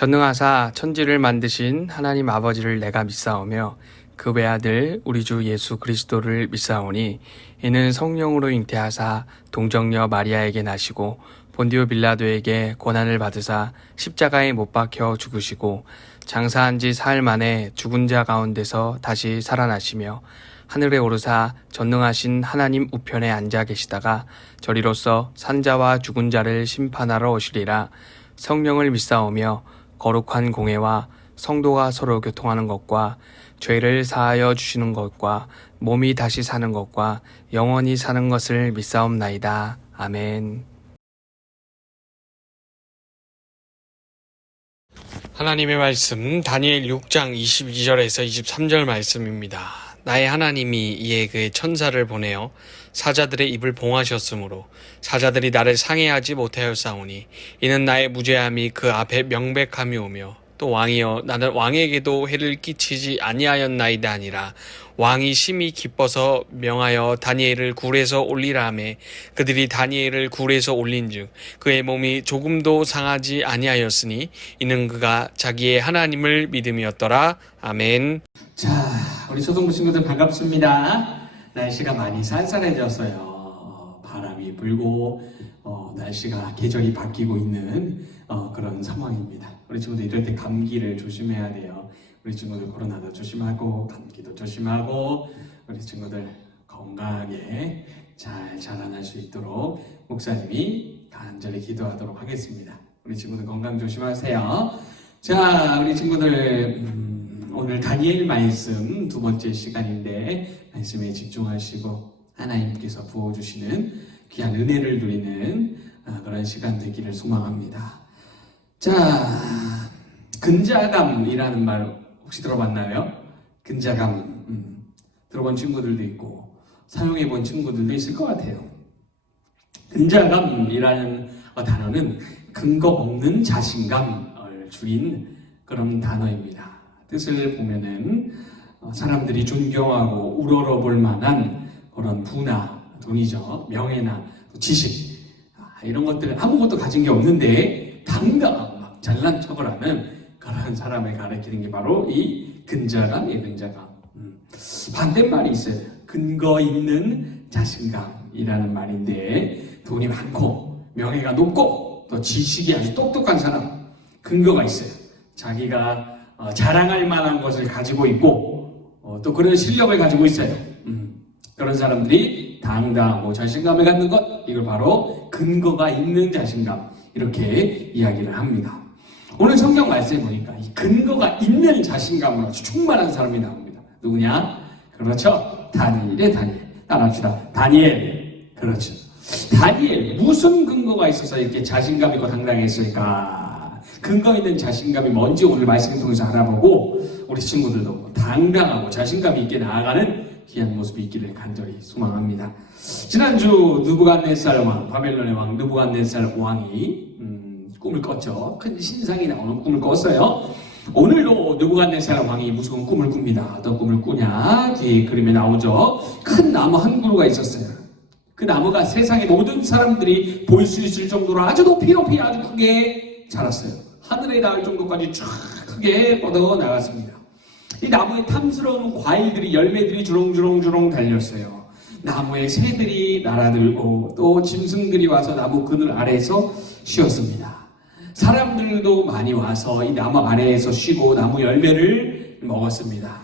전능하사 천지를 만드신 하나님 아버지를 내가 믿사오며 그 외아들 우리 주 예수 그리스도를 믿사오니 이는 성령으로 잉태하사 동정녀 마리아에게 나시고 본디오 빌라도에게 고난을 받으사 십자가에 못 박혀 죽으시고 장사한 지 사흘 만에 죽은 자 가운데서 다시 살아나시며 하늘에 오르사 전능하신 하나님 우편에 앉아 계시다가 저리로서 산자와 죽은 자를 심판하러 오시리라. 성령을 믿사오며 거룩한 공회와 성도가 서로 교통하는 것과 죄를 사하여 주시는 것과 몸이 다시 사는 것과 영원히 사는 것을 믿사옵나이다. 아멘. 하나님의 말씀 다니엘 6장 22절에서 23절 말씀입니다. 나의 하나님이 이에 그의 천사를 보내어 사자들의 입을 봉하셨으므로 사자들이 나를 상해하지 못하였사오니 이는 나의 무죄함이 그 앞에 명백함이 오며 또 왕이여 나는 왕에게도 해를 끼치지 아니하였나이다 아니라 왕이 심히 기뻐서 명하여 다니엘을 굴에서 올리라 하매 그들이 다니엘을 굴에서 올린즉 그의 몸이 조금도 상하지 아니하였으니 이는 그가 자기의 하나님을 믿음이었더라. 아멘. 자, 우리 초등부 친구들 반갑습니다. 날씨가 많이 쌀쌀해졌어요. 바람이 불고 날씨가 계절이 바뀌고 있는 그런 상황입니다. 우리 친구들 이럴 때 감기를 조심해야 돼요. 우리 친구들 코로나도 조심하고 감기도 조심하고 우리 친구들 건강하게 잘 자라날 수 있도록 목사님이 간절히 기도하도록 하겠습니다. 우리 친구들 건강 조심하세요. 자, 우리 친구들 오늘 다니엘 말씀 두 번째 시간인데 말씀에 집중하시고 하나님께서 부어주시는 귀한 은혜를 누리는 그런 시간 되기를 소망합니다. 자, 근자감이라는 말 혹시 들어봤나요? 근자감 들어본 친구들도 있고 사용해본 친구들도 있을 것 같아요. 근자감이라는 단어는 근거 없는 자신감을 줄인 그런 단어입니다. 뜻을 보면은 사람들이 존경하고 우러러볼 만한 그런 부나 돈이죠. 명예나 지식 이런 것들 아무것도 가진 게 없는데 당당하고 막 잘난 척을 하는 그런 사람을 가리키는 게 바로 이 근자감이에요. 근자감. 반대말이 있어요. 근거 있는 자신감이라는 말인데 돈이 많고 명예가 높고 또 지식이 아주 똑똑한 사람 근거가 있어요. 자기가 자랑할 만한 것을 가지고 있고 또 그런 실력을 가지고 있어요. 그런 사람들이 당당하고 자신감을 갖는 것 이걸 바로 근거가 있는 자신감 이렇게 이야기를 합니다. 오늘 성경 말씀에 보니까 이 근거가 있는 자신감으로 충만한 사람이 나옵니다. 누구냐? 그렇죠. 다니엘의 다니엘. 따라합시다. 다니엘. 그렇죠. 다니엘 무슨 근거가 있어서 이렇게 자신감 있고 당당했을까? 근거 있는 자신감이 뭔지 오늘 말씀을 통해서 알아보고 우리 친구들도 당당하고 자신감 있게 나아가는 귀한 모습이 있기를 간절히 소망합니다. 지난주 느부갓네살 왕, 바벨론의 왕 느부갓네살 왕이 꿈을 꿨죠. 큰 신상이 나오는 꿈을 꿨어요. 오늘도 느부갓네살 왕이 무서운 꿈을 꿉니다. 어떤 꿈을 꾸냐? 뒤에 그림에 나오죠. 큰 나무 한 그루가 있었어요. 그 나무가 세상의 모든 사람들이 볼 수 있을 정도로 아주 높이 아주 크게 자랐어요. 하늘에 닿을 정도까지 쫙 크게 뻗어 나갔습니다. 이 나무에 탐스러운 과일들이 열매들이 주렁주렁 달렸어요. 나무에 새들이 날아들고 또 짐승들이 와서 나무 그늘 아래에서 쉬었습니다. 사람들도 많이 와서 이 나무 아래에서 쉬고 나무 열매를 먹었습니다.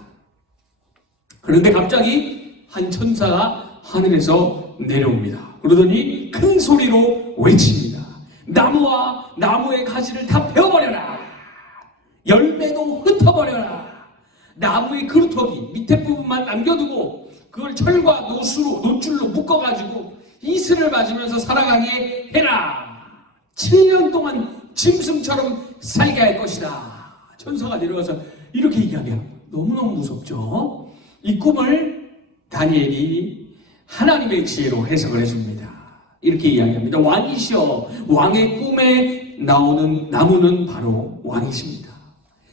그런데 갑자기 한 천사가 하늘에서 내려옵니다. 그러더니 큰 소리로 외칩니다. 나무와 나무의 가지를 다 베어버려라. 열매도 흩어버려라. 나무의 그루터기 밑에 부분만 남겨두고 그걸 철과 노줄로 묶어가지고 이슬을 맞으면서 살아가게 해라. 7년 동안 짐승처럼 살게 할 것이다. 천사가 내려와서 이렇게 이야기합니다. 너무너무 무섭죠? 이 꿈을 다니엘이 하나님의 지혜로 해석을 해줍니다. 이렇게 이야기합니다. 왕이시여, 왕의 꿈에 나오는 나무는 바로 왕이십니다.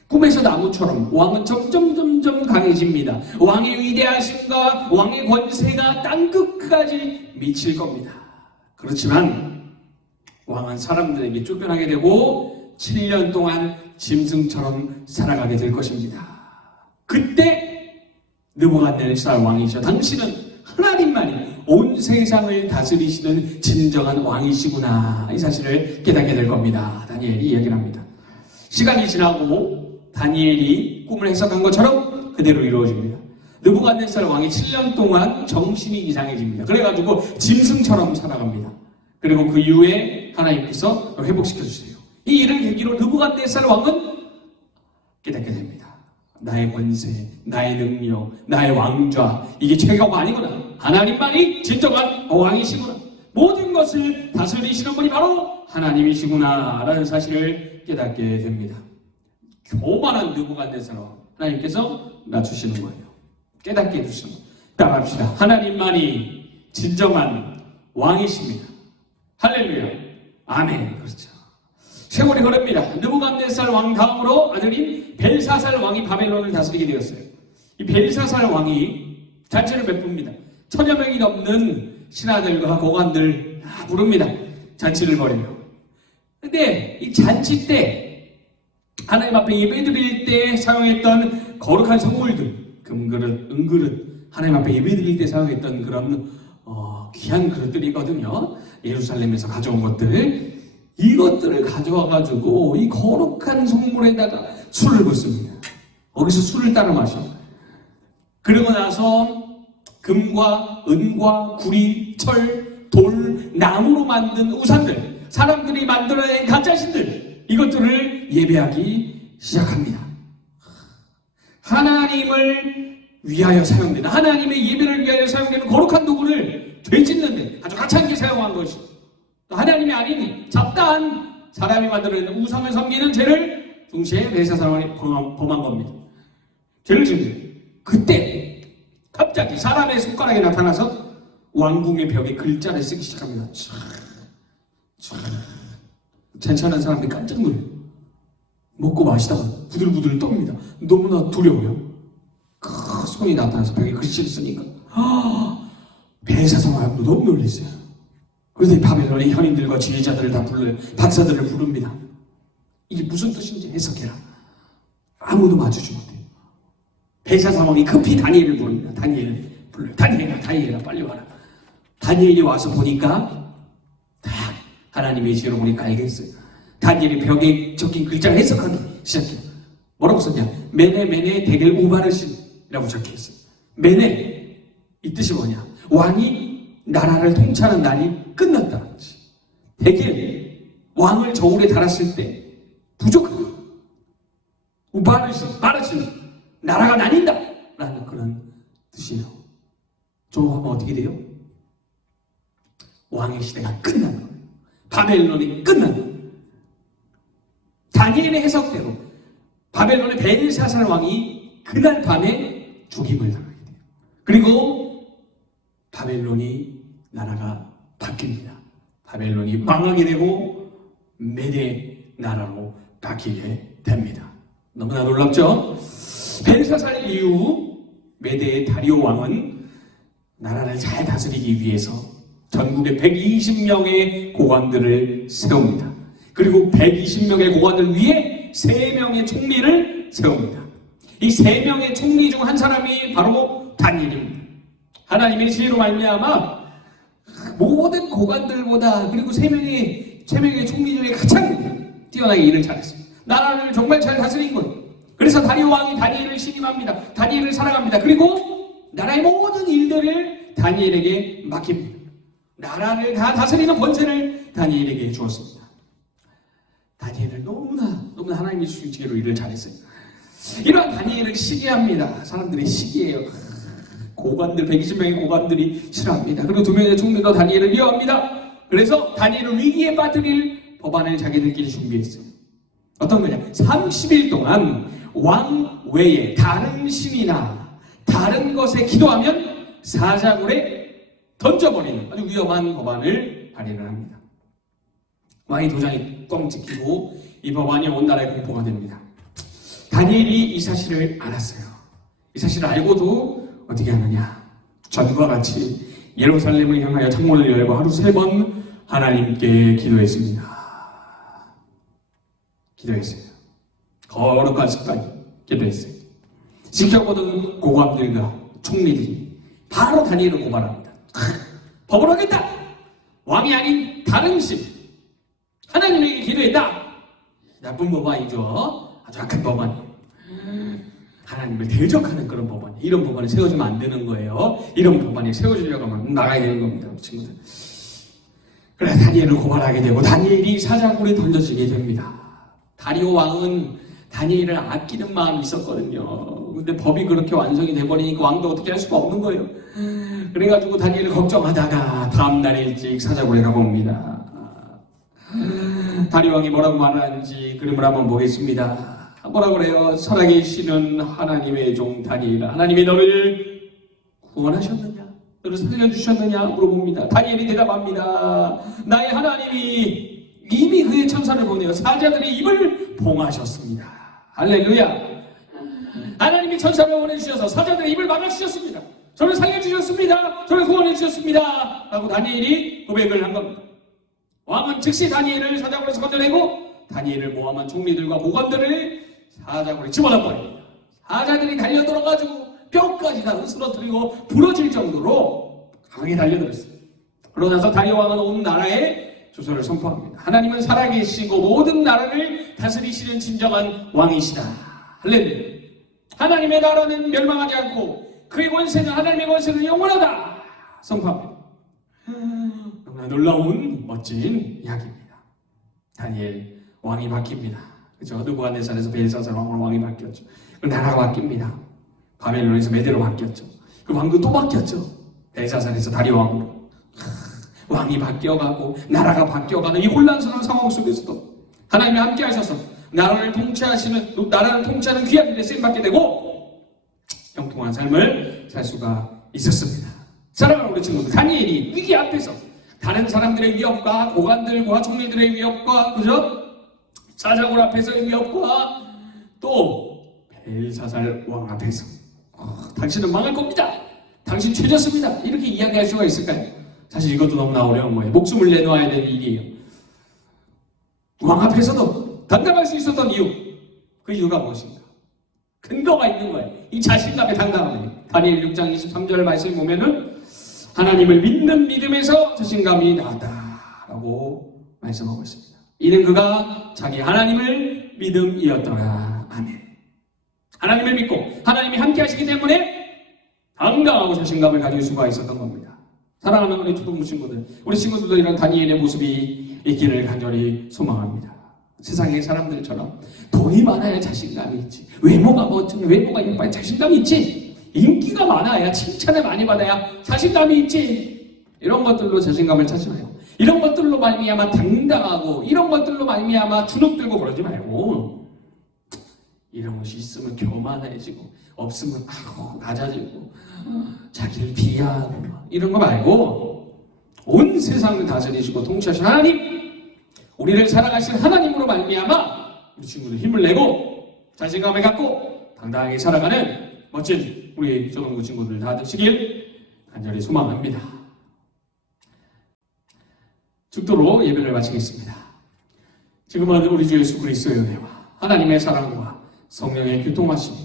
꿈에서 나무처럼 왕은 점점 강해집니다. 왕의 위대하심과 왕의 권세가 땅 끝까지 미칠 겁니다. 그렇지만 왕은 사람들에게 쫓겨나게 되고 7년 동안 짐승처럼 살아가게 될 것입니다. 그때 느부갓네살 왕이죠. 당신은 하나님만이 온 세상을 다스리시는 진정한 왕이시구나, 이 사실을 깨닫게 될 겁니다. 다니엘이 이야기를 합니다. 시간이 지나고 다니엘이 꿈을 해석한 것처럼 그대로 이루어집니다. 느부갓네살 왕이 7년 동안 정신이 이상해집니다. 그래가지고 짐승처럼 살아갑니다. 그리고 그 이후에 하나님께서 회복시켜 주세요. 이 일을 계기로 느부갓네살 왕은 깨닫게 됩니다. 나의 권세, 나의 능력, 나의 왕좌, 이게 최고가 아니구나. 하나님만이 진정한 왕이시구나. 모든 것을 다스리시는 분이 바로 하나님이시구나 라는 사실을 깨닫게 됩니다. 교만한 느부갓네살 왕, 하나님께서 낮추시는 거예요. 깨닫게 해주시는 거예요. 따라합시다. 하나님만이 진정한 왕이십니다. 할렐루야. 아멘. 그렇죠. 세월이 흐릅니다. 느부갓네살 왕 다음으로 아들인 벨사살 왕이 바벨론을 다스리게 되었어요. 이 벨사살 왕이 잔치를 베풉니다. 1000여 명이 넘는 신하들과 고관들 다 부릅니다. 잔치를 벌여요. 근데 이 잔치 때 하나님 앞에 예배드릴 때 사용했던 거룩한 선물들, 금그릇, 은그릇, 하나님 앞에 예배드릴 때 사용했던 그런 귀한 그릇들이거든요. 예루살렘에서 가져온 것들, 이것들을 가져와가지고 이 거룩한 성물에다가 술을 붓습니다. 거기서 술을 따라 마셔. 그러고 나서 금과 은과 구리, 철, 돌, 나무로 만든 우상들, 사람들이 만들어낸 가짜신들, 이것들을 예배하기 시작합니다. 하나님을 위하여 사용되는, 하나님의 예배를 위하여 사용되는 거룩한 도구를 되짓는데 아주 가찮게 사용한 것이, 하나님이 아닌 잡다한 사람이 만들어낸 우상을 섬기는 죄를 동시에 벨사살 왕이 범한 겁니다. 죄를 지은 그때 갑자기 사람의 손가락이 나타나서 왕궁의 벽에 글자를 쓰기 시작합니다. 잔치하는 사람들이 깜짝 놀라요. 먹고 마시다가 부들부들 떱니다. 너무나 두려워요. 손이 나타나서 벽에 글씨를 쓰니까 벨사살 왕도 너무 놀랐어요. 그래서 바벨론의 현인들과 지휘자들을 다 불러요. 박사들을 부릅니다. 이게 무슨 뜻인지 해석해라. 아무도 맞추지 못해요. 벨사살 왕이 급히 다니엘을 부릅니다. 다니엘을 불러요. 다니엘아 빨리 와라. 다니엘이 와서 보니까 딱 하나님의 지혜로 보니까 알겠어요. 다니엘이 벽에 적힌 글자를 해석하기 시작해요. 뭐라고 썼냐? 메네 데겔 우바르신이라고 적혀있어요. 메네, 이 뜻이 뭐냐? 왕이 나라를 통치하는 날이 끝났다. 데겔, 왕을 저울에 달았을 때 부족하다. 바르신, 나라가 나뉜다 라는 그런 뜻이에요. 저하면 어떻게 돼요? 왕의 시대가 끝난 거예요. 바벨론이 끝난 거예요. 다니엘의 해석대로 바벨론의 벨사살 왕이 그날 밤에 죽임을 당하게 돼요. 그리고 바벨론이 나라가 바뀝니다. 바벨론이 망하게 되고 메대 나라로 바뀌게 됩니다. 너무나 놀랍죠? 벨사살 이후 메대의 다리오 왕은 나라를 잘 다스리기 위해서 전국에 120명의 고관들을 세웁니다. 그리고 120명의 고관들 위에 3명의 총리를 세웁니다. 이 3명의 총리 중 한 사람이 바로 다니엘입니다. 하나님의 지혜로 말미암아 모든 고관들보다, 그리고 3명의 총리 중에 가장 뛰어나게 일을 잘했습니다. 나라를 정말 잘 다스린 거예요. 그래서 다리오 왕이 다니엘을 신임합니다. 다니엘을 사랑합니다. 그리고 나라의 모든 일들을 다니엘에게 맡깁니다. 나라를 다 다스리는 권세를 다니엘에게 주었습니다. 다니엘을 너무나 하나님이 주신 지혜로 일을 잘했어요. 이러한 다니엘을 시기합니다. 사람들이 시기해요. 고관들, 120명의 고관들이 싫어합니다. 그리고 2명의 총리가 다니엘을 미워합니다. 그래서 다니엘을 위기에 빠뜨릴 법안을 자기들끼리 준비했어요. 어떤 거냐? 30일 동안 왕 외에 다른 신이나 다른 것에 기도하면 사자굴에 던져버리는 아주 위험한 법안을 발의를 합니다. 왕이 도장이 뻥 찍히고 이 법안이 온 나라에 공포가 됩니다. 다니엘이 이 사실을 알았어요. 이 사실을 알고도 어떻게 하느냐? 전과 같이 예루살렘을 향하여 창문을 열고 하루 3번 하나님께 기도했습니다. 기도했어요. 거룩한 습관이 기도했어요. 지켜보던 고관들과 총리들이 바로 다니엘을 고발합니다. 법을 하겠다. 왕이 아닌 다른 신 하나님에게 기도했다. 나쁜 법안이죠. 아주 악한 법안이에요. 하나님을 대적하는 그런 법안이에요. 이런 법안이 세워지면 안 되는 거예요. 이런 법안이 세워지려고 하면 나가야 되는 겁니다, 친구들. 그래 다니엘을 고발하게 되고 다니엘이 사자굴에 던져지게 됩니다. 다리오 왕은 다니엘을 아끼는 마음이 있었거든요. 근데 법이 그렇게 완성이 돼버리니까 왕도 어떻게 할 수가 없는 거예요. 그래가지고 다니엘을 걱정하다가 다음날 일찍 사자굴에 가봅니다. 다리오 왕이 뭐라고 말하는지 그림을 한번 보겠습니다. 뭐라고 그래요? 살아계시는 하나님의 종 다니엘아, 하나님이 너를 구원하셨느냐? 너를 살려주셨느냐? 물어봅니다. 다니엘이 대답합니다. 나의 하나님이 이미 그의 천사를 보내어 사자들의 입을 봉하셨습니다. 할렐루야. 하나님이 천사를 보내주셔서 사자들의 입을 막아주셨습니다. 저를 살려주셨습니다. 저를 구원해주셨습니다. 라고 다니엘이 고백을 한 겁니다. 왕은 즉시 다니엘을 사자굴에서 건져내고 다니엘을 모함한 총리들과 고관들을 사자굴에 집어넣어버립니다. 사자들이 달려들어가지고 뼈까지 다 으스러뜨리고 부러질 정도로 강하게 달려들었어요. 그러고 나서 다리오 왕은 온 나라에 조서를 선포합니다. 하나님은 살아계시고 모든 나라를 다스리시는 진정한 왕이시다. 할렐루야. 하나님의 나라는 멸망하지 않고 그의 권세는 하나님의 권세는 영원하다. 선포합니다. 너무나 놀라운 멋진 이야기입니다. 다니엘 왕이 바뀝니다. 그죠? 느부갓네살에서 벨사살 왕이 바뀌었죠. 그 나라가 바뀝니다. 바벨론에서 메대로 바뀌었죠. 그 왕도 또 바뀌었죠. 벨사살에서 다리오 왕으로. 왕이 바뀌어가고 나라가 바뀌어가는 이 혼란스러운 상황 속에서도 하나님이 함께 하셔서 나라를 통치하는 귀한 일에 쓰임받게 되고 형통한 삶을 살 수가 있었습니다. 사랑하는 우리 친구들, 다니엘이 위기 앞에서 다른 사람들의 위협과 고관들과 총리들의 위협과 그죠? 사자굴 앞에서의 위협과 또 벨사살 왕 앞에서 당신은 망할 겁니다. 당신 죄졌습니다. 이렇게 이야기할 수가 있을까요? 사실 이것도 너무나 어려운 거예요. 목숨을 내놓아야 되는 일이에요. 왕 앞에서도 당당할 수 있었던 이유, 그 이유가 무엇인가? 근거가 있는 거예요. 이 자신감의 당당함이에요. 다니엘 6장 23절 말씀을 보면은 하나님을 믿는 믿음에서 자신감이 나왔다라고 말씀하고 있습니다. 이는 그가 자기 하나님을 믿음이었더라. 아멘. 하나님을 믿고 하나님이 함께 하시기 때문에 당당하고 자신감을 가질 수가 있었던 겁니다. 사랑하는 우리 초등부 친구들, 우리 친구들도 이런 다니엘의 모습이 있기를 간절히 소망합니다. 세상의 사람들처럼 돈이 많아야 자신감이 있지, 외모가 멋지면 외모가 이뻐야 자신감이 있지, 인기가 많아야 칭찬을 많이 받아야 자신감이 있지, 이런 것들로 자신감을 찾지 말고, 이런 것들로 말미암아 당당하고 이런 것들로 말미암아 주눅들고 그러지 말고, 이런 것이 있으면 교만해지고 없으면 낮아지고 자기를 비하하고 이런 거 말고 온 세상을 다스리시고 통치하신 하나님, 우리를 사랑하신 하나님으로 말미암아 우리 친구들 힘을 내고 자신감을 갖고 당당하게 살아가는 멋진 우리 초등부 친구들 다 되시길 간절히 소망합니다. 축도로 예배를 마치겠습니다. 지금은 우리 주 예수 그리스도의 은혜와 하나님의 사랑과 성령의 교통하심이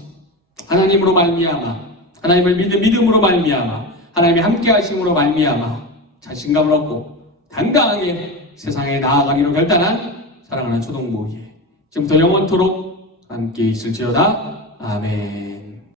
하나님으로 말미암아, 하나님을 믿는 믿음으로 말미암아, 하나님이 함께 하심으로 말미암아 자신감을 얻고 당당하게 세상에 나아가기로 결단한 사랑하는 초등부 예, 지금부터 영원토록 함께 있을지어다. 아멘.